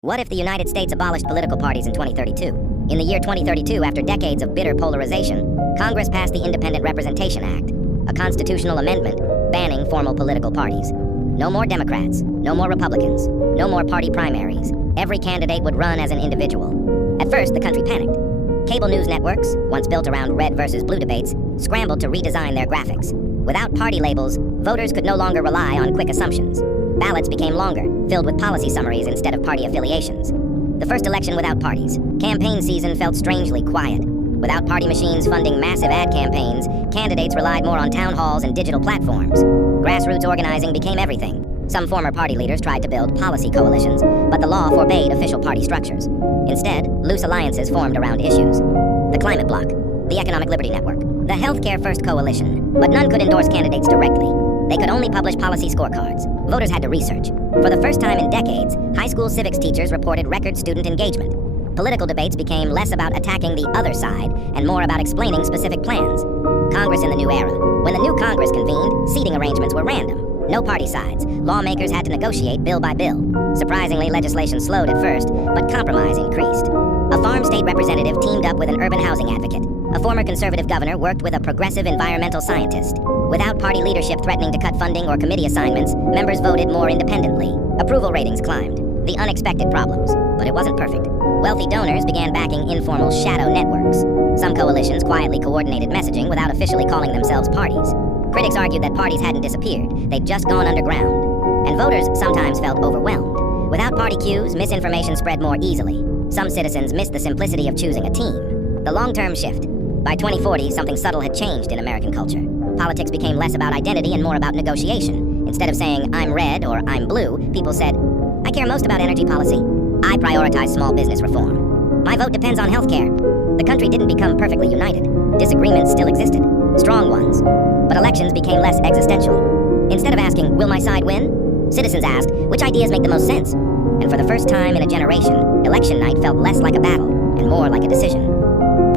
What if the United States abolished political parties in 2032? In the year 2032, after decades of bitter polarization, Congress passed the Independent Representation Act, a constitutional amendment banning formal political parties. No more Democrats, no more Republicans, no more party primaries. Every candidate would run as an individual. At first, the country panicked. Cable news networks, once built around red versus blue debates, scrambled to redesign their graphics. Without party labels, voters could no longer rely on quick assumptions. Ballots became longer, filled with policy summaries instead of party affiliations. The first election without parties. Campaign season felt strangely quiet. Without party machines funding massive ad campaigns, candidates relied more on town halls and digital platforms. Grassroots organizing became everything. Some former party leaders tried to build policy coalitions, but the law forbade official party structures. Instead, loose alliances formed around issues. The Climate Bloc, the Economic Liberty Network, the Healthcare First Coalition, but none could endorse candidates directly. They could only publish policy scorecards. Voters had to research. For the first time in decades, high school civics teachers reported record student engagement. Political debates became less about attacking the other side and more about explaining specific plans. Congress in the new era. When the new Congress convened, seating arrangements were random. No party sides. Lawmakers had to negotiate bill by bill. Surprisingly, legislation slowed at first, but compromise increased. A farm state representative teamed up with an urban housing advocate. A former conservative governor worked with a progressive environmental scientist. Without party leadership threatening to cut funding or committee assignments, members voted more independently. Approval ratings climbed. The unexpected problems. But it wasn't perfect. Wealthy donors began backing informal shadow networks. Some coalitions quietly coordinated messaging without officially calling themselves parties. Critics argued that parties hadn't disappeared, they'd just gone underground. And voters sometimes felt overwhelmed. Without party cues, misinformation spread more easily. Some citizens missed the simplicity of choosing a team. The long-term shift. By 2040, something subtle had changed in American culture. Politics became less about identity and more about negotiation. Instead of saying, I'm red or I'm blue, people said, I care most about energy policy. I prioritize small business reform. My vote depends on healthcare. The country didn't become perfectly united. Disagreements still existed. Strong ones. But elections became less existential. Instead of asking, will my side win? Citizens asked, which ideas make the most sense? And for the first time in a generation, election night felt less like a battle and more like a decision.